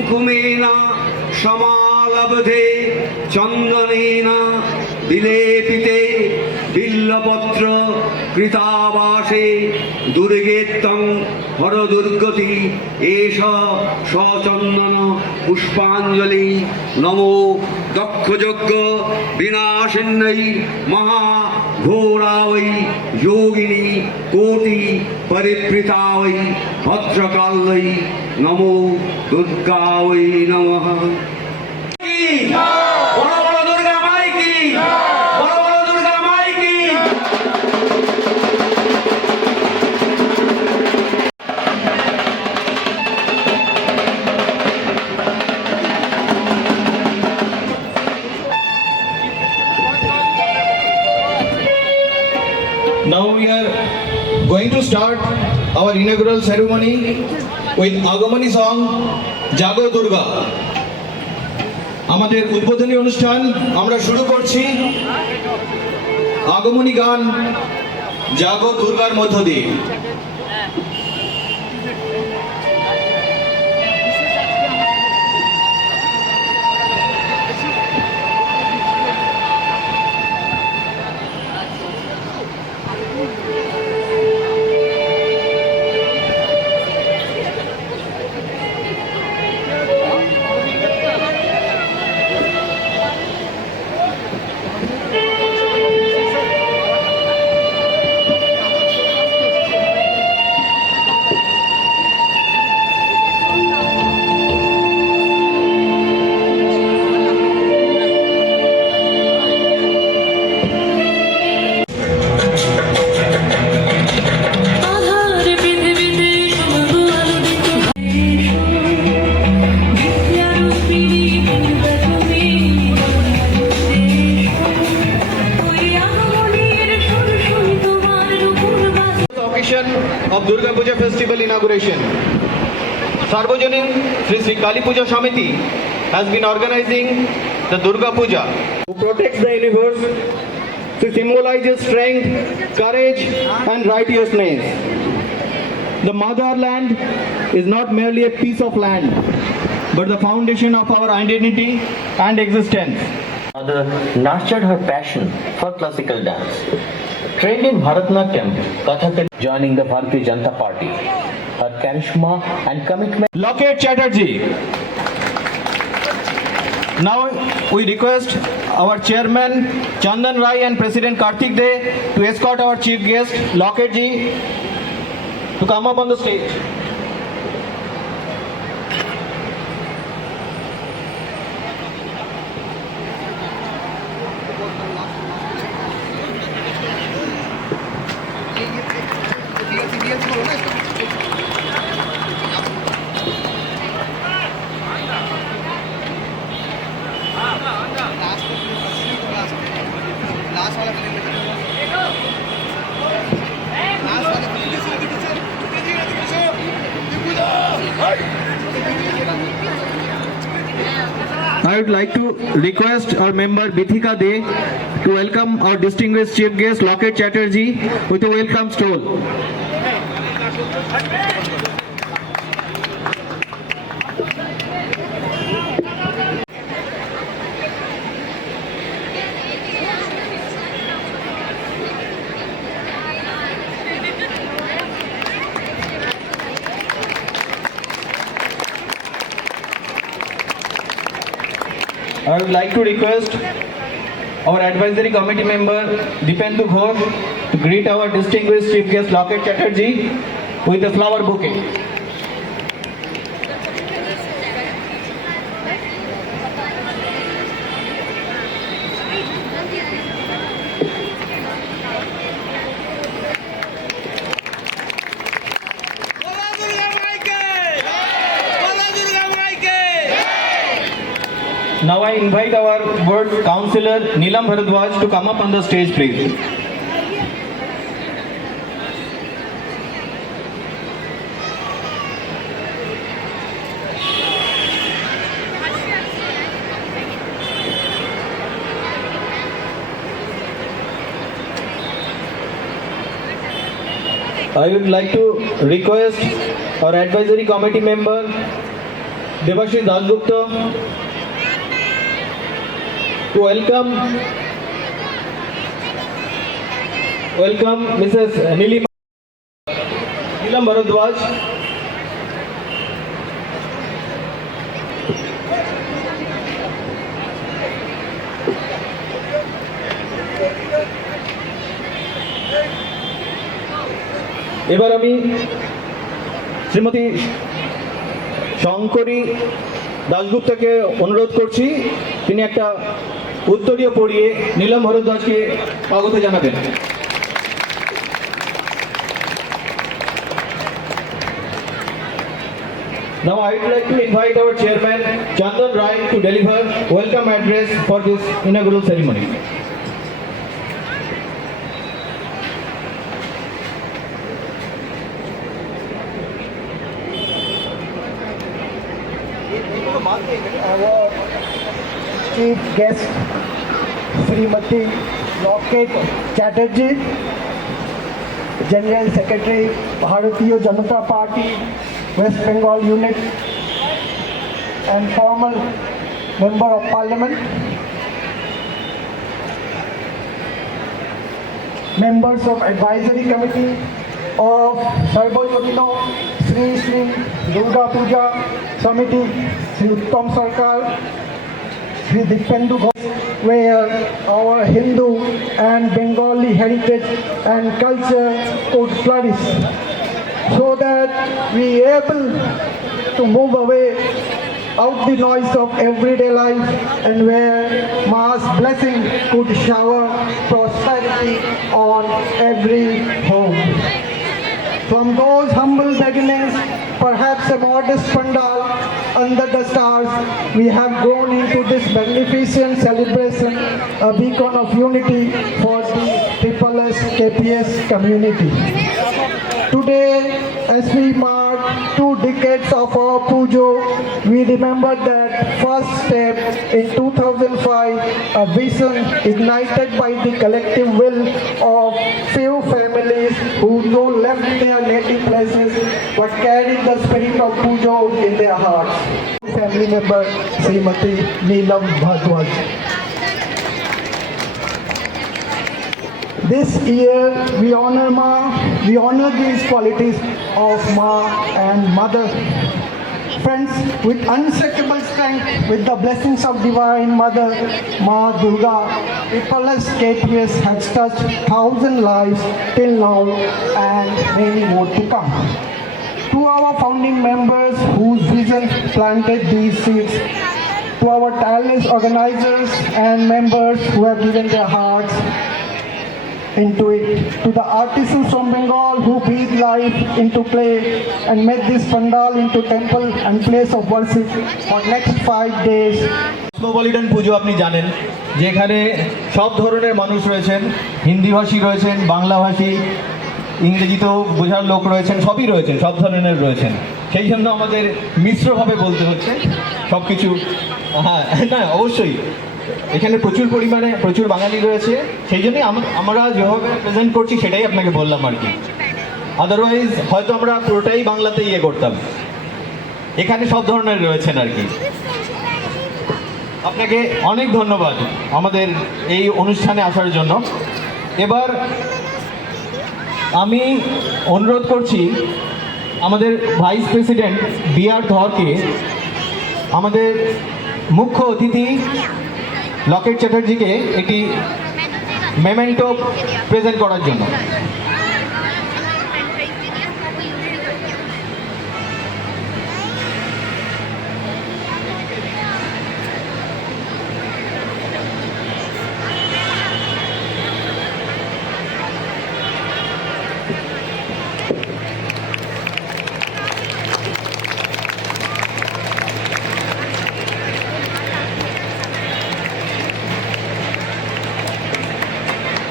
कुङ्कुमेन समालब्धे चन्दनेन विलेपिते बिल्लपत्र कृतावासे दुर्गेत्तं हरदुर्गति एष सचन्दन पुष्पाञ्जलि नमो दक्षयज्ञ विनाशिन्यै महाघोरावै योगिनी कोटि परिवृतावै भद्रकाल्यै नमो दुर्गावै नमः। Now we are going to start our inaugural ceremony with Agamani song Jago Durga. আমাদের উদ্বোধনী অনুষ্ঠান আমরা শুরু করছি আগমনী গান জাগো দুর্গার মধ্য দিয়ে। Of Durga Puja Festival inauguration. Sarvajanin Sri Kali Puja Samiti has been organizing the Durga Puja, who protects the universe. She symbolizes strength, courage and righteousness. The motherland is not merely a piece of land, but the foundation of our identity and existence. Mother nurtured her passion for classical dance. Trained in Bharatanatyam, Kathakali, joining the Bharatiya Janata Party. Her charisma and commitment. Locket Chatterjee. Now we request our chairman Chandan Rai and President Karthik De to escort our chief guest Locket Ji to come up on the stage. I would like to request our member Bithika De to welcome our distinguished chief guest Locket Chatterjee with a welcome stroll. I would like to request our advisory committee member Dipendu Ghosh to greet our distinguished chief guest Locket Chatterjee with a flower bouquet. Now I invite our ward councillor Neelam Bharadwaj to come up on the stage, please. I would like to request our advisory committee member Devashri Dasgupta to welcome Mrs. Neelam Bharadwaj. এবার আমি শ্রীমতী শঙ্করী দাশগুপ্তাকে অনুরোধ করছি তিনি একটা উত্তরীয় পড়িয়ে নীলম ভরদ্বাজকে স্বাগত জানাবেন। Now I would like to invite our chairman Chandan Rai to deliver welcome address for this inaugural ceremony. Our chief guest, Srimati Locket Chatterjee, General Secretary, Bharatiya Janata Party, West Bengal Unit, and former Member of Parliament, members of Advisory Committee of Sarvojotino Sri Durga Puja Samiti, Sri Uttam Sarkar, Sri Dipendu Ghosh, where our Hindu and Bengali heritage and culture could flourish, so that we able to move away out the noise of everyday life and where Ma's blessing could shower prosperity on every home. From those humble beginnings, perhaps a modest pandal under the stars, we have grown into this magnificent celebration, a beacon of unity for the Triple S KPS community. Today, as we mark 2 decades of our pujo, we remember that first step in 2005, a vision ignited by the collective will of few families who no left their native places but carried the spirit of pujo in their hearts. Family member Srimati Neelam Bharadwaj. This year we honor Ma, we honor these qualities of Ma and Mother. Friends, with unshakable strength, with the blessings of Divine Mother, Ma Durga, Triple S KPS has touched 1,000 lives till now and many more to come. To our founding members whose vision planted these seeds, to our tireless organizers and members who have given their hearts into it, to the artisans from Bengal who breathed life into clay and made this pandal into temple and place of worship for next 5 days. Cosmopolitan পুজো আপনি জানেন যেখানে সব ধরনের মানুষ রয়েছেন, হিন্দিভাষী রয়েছেন, বাংলাভাষী, ইংরেজিতেও বোঝার লোক রয়েছেন, সবই রয়েছেন, সব ধরনের রয়েছেন। সেই জন্য আমাদের মিশ্রভাবে বলতে হচ্ছে সব কিছু। হ্যাঁ, না অবশ্যই এখানে প্রচুর পরিমাণে প্রচুর বাঙালি রয়েছে, সেই জন্যই আমরা যেভাবে প্রেজেন্ট করছি সেটাই আপনাকে বললাম আর কি। আদারওয়াইজ হয়তো আমরা পুরোটাই বাংলাতে ইয়ে করতাম। এখানে সব ধরনের রয়েছেন আর কি। আপনাকে অনেক ধন্যবাদ আমাদের এই অনুষ্ঠানে আসার জন্য। এবার আমি অনুরোধ করছি আমাদের ভাইস প্রেসিডেন্ট বি.আর. ধরকে আমাদের মুখ্য অতিথি লকেট চ্যাটার্জিকে একটি মেমেন্টো প্রেজেন্ট করার জন্য।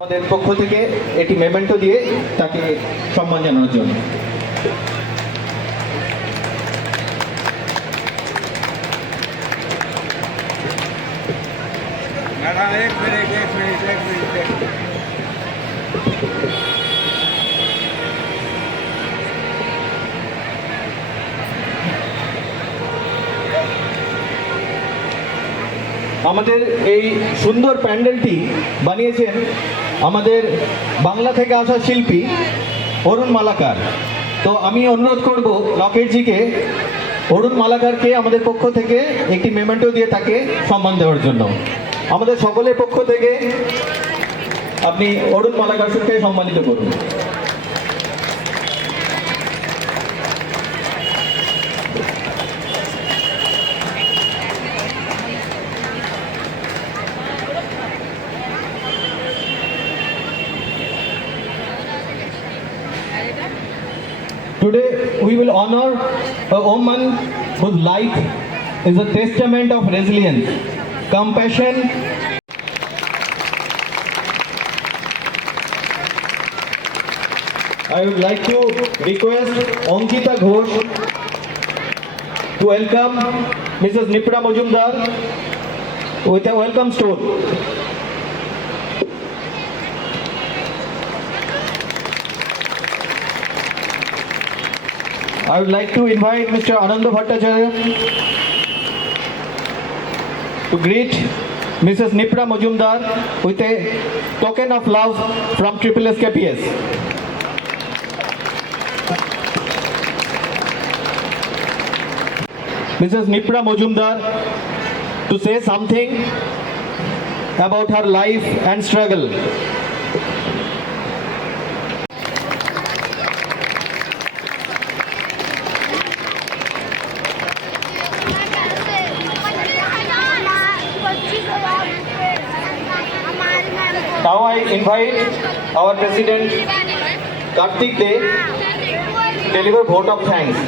আমাদের পক্ষ থেকে এটি মেমেন্টো দিয়ে তাকে সম্মান জানানোর জন্য। एक मिनट আমাদের এই সুন্দর প্যান্ডেলটি বানিয়েছেন আমাদের বাংলা থেকে আসা শিল্পী অরুণ মালাকার। তো আমি অনুরোধ করব লকেটজিকে অরুণ মালাকারকে আমাদের পক্ষ থেকে একটি মেমেন্টো দিয়ে তাকে সম্মান দেওয়ার জন্য। আমাদের সকলের পক্ষ থেকে আপনি অরুণ মালাকারকে সম্মানিত করুন। Today we will honor a woman whose life is a testament of resilience, compassion. I would like to request Ankita Ghosh to welcome Mrs. Nipra Majumdar with a welcome stone. I would like to invite Mr. Ananda Bhattacharya to greet Mrs. Nipra Majumdar with a token of love from Triple SKPS. Mrs. Nipra Majumdar to say something about her life and struggle. Now I invite our President Kartik De to deliver vote of thanks.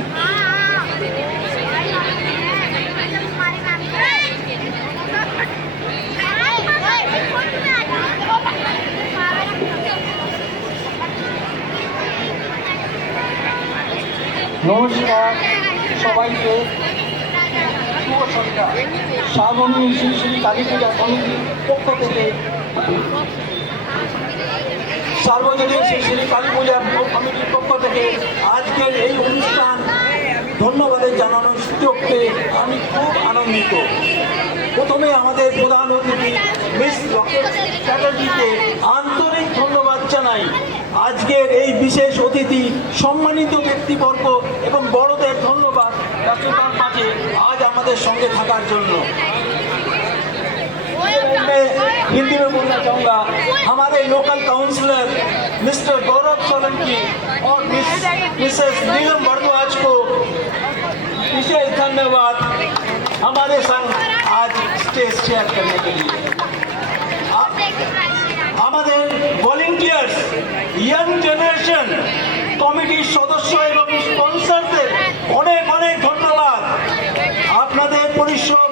নমস্কার সবাইকে, শুভ সন্ধ্যা। শ্রাবণী শ্রী শ্রী কালী পূজা সমিতির পক্ষ থেকে সার্বজনীন শ্রী শ্রী কালী পূজা কমিটির পক্ষ থেকে আজকের এই অনুষ্ঠান ধন্যবাদের জানানোর সুযোগ পেয়ে আমি খুব আনন্দিত। প্রথমে আমাদের প্রধান অতিথি মিস লকেট চ্যাটার্জিকে আন্তরিক ধন্যবাদ জানাই। আজকের এই বিশেষ অতিথি সম্মানিত ব্যক্তিবর্গ এবং বড়দের ধন্যবাদ ব্যস্ততার মাঝে আজ আমাদের সঙ্গে থাকার জন্য। हिंदी में बोलना चाहूँगा, हमारे लोकल काउंसलर मिस्टर गौरव सोलंकी और मिसेस नीलम भारद्वाज को विशेष धन्यवाद हमारे संग आज स्टेज शेयर करने के लिए। আমাদের ভলেন্টিয়ার্স, ইয়াং জেনারেশন কমিটির সদস্য এবং স্পন্সরদের অনেক অনেক ধন্যবাদ। আপনাদের পরিশ্রম